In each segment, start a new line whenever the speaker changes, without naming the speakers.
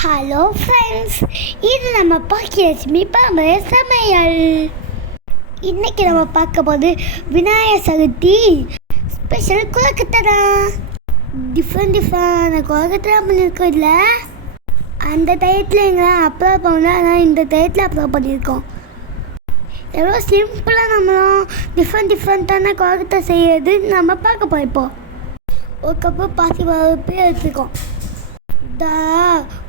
Hello friends இது நம்ம பாக்கியலட்சுமி பாம்பர சமையல். இன்னைக்கு நம்ம பார்க்க போது விநாயகர் சதுர்த்தி ஸ்பெஷல் கொழுக்கட்டை தான். டிஃப்ரெண்ட் டிஃப்ரெண்டான கொழுக்கட்டை பண்ணியிருக்கோம் இல்லை அந்த டயத்தில் எங்களாம் அப்லோட் பண்ணல. ஆனால் இந்த டயத்தில் அப்லோட் பண்ணியிருக்கோம். எவ்வளோ சிம்பிளாக நம்மளும் டிஃப்ரெண்ட் டிஃப்ரெண்ட்டான கொழுக்கட்டை செய்யறது நம்ம பார்க்க போய்ப்போம் ஒரு கப்பு பாசி பருப்பு எடுத்துக்கோம் தா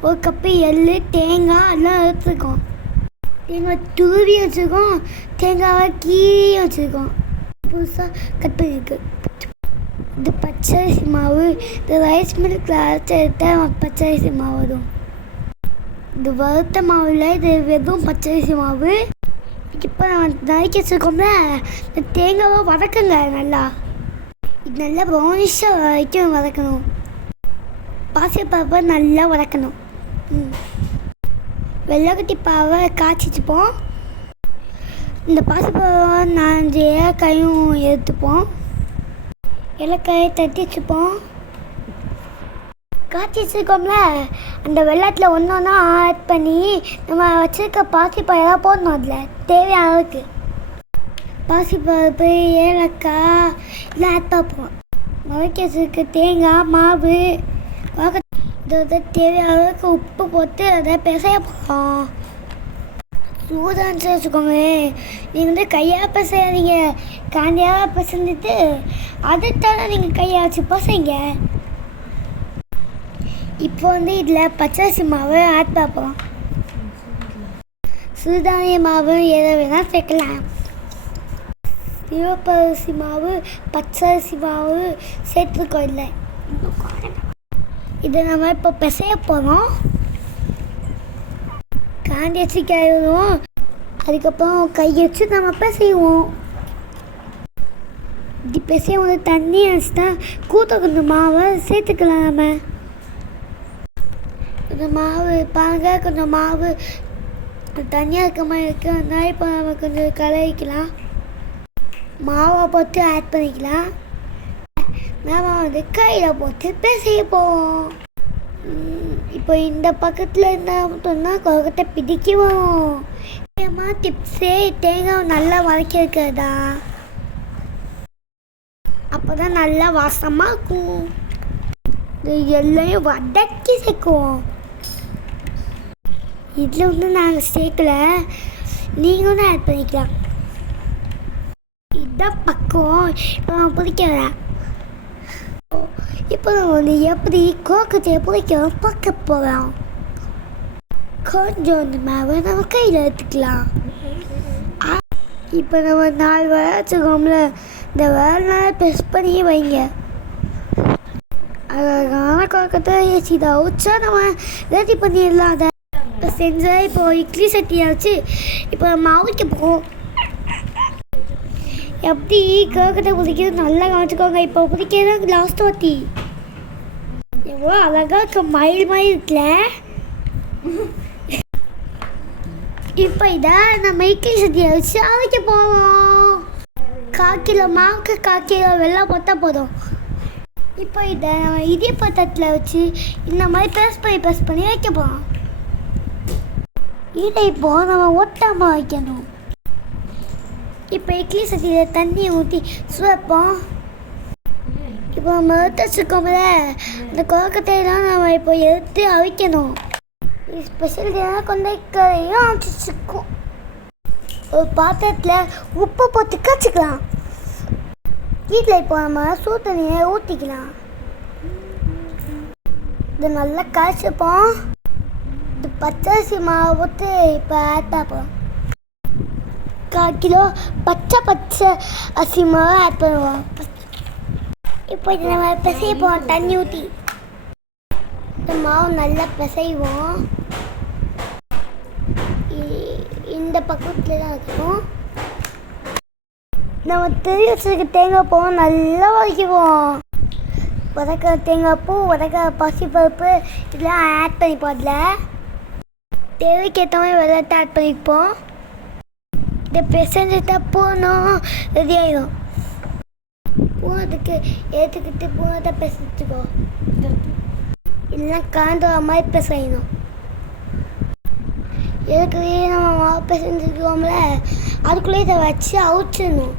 ஒரு கப்பு எள்ளு தேங்காய் எல்லாம் எடுத்துருக்கோம். தேங்காய் துருவி வச்சுருக்கோம். தேங்காவை கீழே வச்சுருக்கோம். புதுசாக கட் பண்ணியிருக்கு இது பச்சரிசி மாவு இந்த ரைஸ் மில்க் அரைச்சி எடுத்தால் பச்சரிசி மாவு வரும். இது வறுத்த மாவில் இது வெறும் பச்சரிசி மாவு. இப்போ நம்ம நறுக்கி வச்சுருக்கோம்ல இந்த தேங்காவை வதக்குங்க நல்லா. இது நல்லா ப்ரௌனிஷாக வரைக்கும் வதக்கணும். பாசிப்பருப்பை நல்லா வளர்க்கணும். ம். வெள்ளைக்கட்டி பாவை காய்ச்சிச்சுப்போம். இந்த பாசிப்பருவை நாலஞ்சு ஏலக்காயும் எடுத்துப்போம். ஏலக்காயை தட்டி வச்சுப்போம். காய்ச்சி வச்சுருக்கோம்ல அந்த வெள்ளத்தில் ஒன்று ஒன்றா ஆட் பண்ணி நம்ம வச்சுருக்க பாசிப்பயிரெல்லாம் போடணும் அதில். தேவையான அளவுக்கு. பாசிப்பருப்பு ஏலக்காய் இதெல்லாம் ஆட் பார்ப்போம் வதக்கி வச்சுருக்க தேங்காய் மாவு பார்க்க தேவையான அளவுக்கு உப்பு போட்டு அதை பிசைய போகிறோம் சூதான்னு வச்சுக்கோங்களேன் நீங்கள் வந்து கையாக பிசையாதீங்க. காந்தியாக பிசைஞ்சிட்டு அதுத்தானே நீங்கள் கையாக வச்சு பிசைங்க. இப்போ வந்து இதில் பச்சரிசி மாவு ஆட் பார்ப்போம். சிறுதானிய மாவு எதை வேணால் சேர்க்கலாம். சிவப்பரிசி மாவு பச்சரிசி மாவு சேர்த்துருக்கோம் இல்லை இதை நம்ம இப்போ பிசைய போகிறோம் காண்டி வச்சு கழுவுவோம் அதுக்கப்புறம் கை வச்சு நம்ம பிசைவோம். இப்படி பிசைய வந்து தண்ணி அடிச்சுட்டா கூத்த கொஞ்சம் மாவை சேர்த்துக்கலாம் நம்ம. கொஞ்சம் மாவு பாருங்க கொஞ்சம் மாவு. தனியாக இருக்க மாதிரி இருக்கு. அதனால இப்போ நம்ம கொஞ்சம் கலரிக்கலாம். மாவை போட்டு ஆட் பண்ணிக்கலாம். நாம வந்து கையில் போட்டு பிசைய போவோம். இப்போ இந்த பக்கத்தில் இருந்தால் மட்டும்னா குரகத்தை பிடிக்குவோம். முக்கியமாக டிப்ஸே தேங்காய் நல்லா வதக்கிருக்கிறதா அப்போ தான் நல்லா வாசமாக இருக்கும். இது எல்லாம் வதக்கி சேர்க்குவோம். இதில் வந்து நாங்கள் சேர்க்கல. நீங்களும் ஆட் பண்ணிக்கலாம். இதான் பக்கம் இப்போ நான் பிடிக்கிறேன் இப்போ நம்ம வந்து எப்படி கோக்கத்தை பிடிக்கிறோம் பார்க்க போகிறோம் கொஞ்சம் வந்து மாவை நம்ம கையில் எடுத்துக்கலாம். ஆ, இப்போ நம்ம நாலு வேலை வச்சுக்கோம்ல இந்த வேலை ப்ரெஸ் பண்ணி வைங்க. அழகான கோக்கத்தை ஏசி வச்சா நம்ம ரெடி பண்ணிடலாம். அதை இப்போ செஞ்சால் இப்போ இட்லி சட்டியாச்சு இப்போ அவிக்க போவோம் எப்படி கோக்கத்தை பிடிக்கிறது நல்லா காமிச்சுக்கோங்க. இப்போ பிடிக்கிறது லாஸ்ட் வாட்டி. எவ்வளோ அழகாக இருக்க மயில் மாதிரி இப்போ இதை நம்ம இட்லி சட்டியை வச்சு அரைக்க போவோம். காக்கில மாவுக்கு காக்கில வெள்ளம் போட்டால் போதும். இப்போ இதை நம்ம இடியப்பத்தத்தில் வச்சு இந்த மாதிரி ப்ரெஸ் பண்ணி ப்ரெஸ் பண்ணி வைக்க போகிறோம் இதை இப்போ நம்ம ஒட்டாமல் வைக்கணும். இப்போ இட்லி சட்டியில் தண்ணியை ஊற்றி சுவைப்போம். இப்போ நம்ம எடுத்து வச்சுருக்கோம்ல அந்த கொழக்கட்டையெல்லாம் நம்ம இப்போ எடுத்து அவிக்கணும். இது ஸ்பெஷல் கொண்டைக்கரையும் அவிச்சிருக்கோம் ஒரு பாத்திரத்தில் உப்பு போட்டு காய்ச்சிக்கலாம் வீட்டில் இப்போ நம்ம சூ தண்ணியை ஊற்றிக்கலாம் இது நல்லா காய்ச்சிப்போம் இது பச்சரிசி மாவு ஊற்றி இப்போ ஆட் பார்ப்போம் கால் கிலோ பச்சை பச்சை அரிசி மாவு ஆட் பண்ணுவோம். இப்போ இது நம்ம பிசைப்போம் தண்ணி ஊற்றி இந்த மாவு நல்லா பிசைவோம். இ- இந்த பக்கத்தில் தான் இருக்கும். நம்ம தெரி வச்சிருக்க தேங்காய் பூவும் நல்லா வதக்கிவோம் வதக்க தேங்காய் பூ வதக்க பசிப்பருப்பு இதெல்லாம் ஆட் பண்ணிப்போம் அதில். தேவைக்கேற்ற மாதிரி வெள்ளத்தை ஆட் பண்ணிப்போம். இந்த தான் போகணும் ரெடி ஆயிடும் போனதுக்கு ஏற்றுக்கிட்டு பூனத்தை பிசைச்சுக்கோ இல்லைன்னா வர மாதிரி பிசையணும் ஏற்கனவே நம்ம மாவு அதுக்குள்ளேயே இதை வச்சு அவுச்சிடணும்.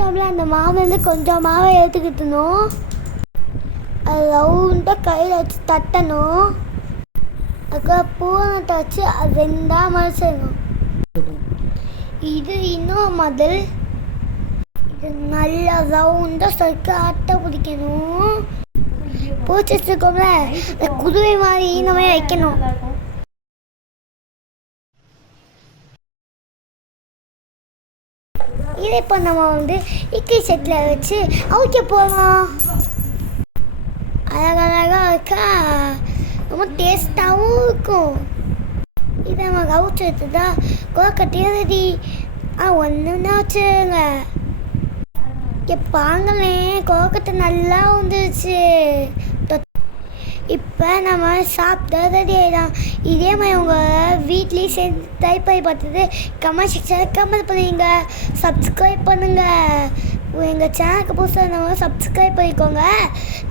நம்மள அந்த மாவுலேருந்து கொஞ்சம் மாவை எடுத்துக்கிட்டணும். அது ரவுண்டாக கையில் வச்சு தட்டணும். அதுக்கப்புறம் பூனத்தை வச்சு அது ரெண்டாக மறைச்சிடணும். இது இன்னும் முதல் நல்லா ரவுண்டாக சொற்க அட்டை பிடிக்கணும். பூச்சி வச்சுருக்கோம்ல இந்த குதிரை மாதிரி நம்ம வைக்கணும். இதை இப்போ நம்ம வந்து இட்லி செட்டில் வச்சு அவுக்க போகலாம் அழகழகாக இருக்கா? ரொம்ப டேஸ்ட்டாகவும் இருக்கும். இதை நம்ம கவுச்சு எடுத்துதான் கோக்கட்டையும் ரெடி ஆ ஒன்று வச்சுருங்க பாங்களேன் கோக்கத்தை நல்லா வந்துருச்சு. இப்போ நம்ம சாப்பிட்டா ரெடி ஆகிடும் இதே மாதிரி உங்கள் வீட்லேயும் சேர்ந்து ட்ரை பண்ணி பார்த்தது கமெண்ட் செக்ஷனில் கமெண்ட் பண்ணுவீங்க சப்ஸ்கிரைப் பண்ணுங்கள் எங்கள் சேனலுக்கு புதுசாக இருந்தவங்க சப்ஸ்கிரைப் பண்ணிக்கோங்க.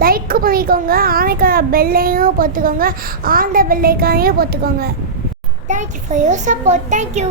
லைக் பண்ணிக்கோங்க. ஆனைக்கார பெல்லையும் போட்டுக்கோங்க. ஆந்த பெல்லைக்காரையும் போட்டுக்கோங்க. Thank you for your support thank you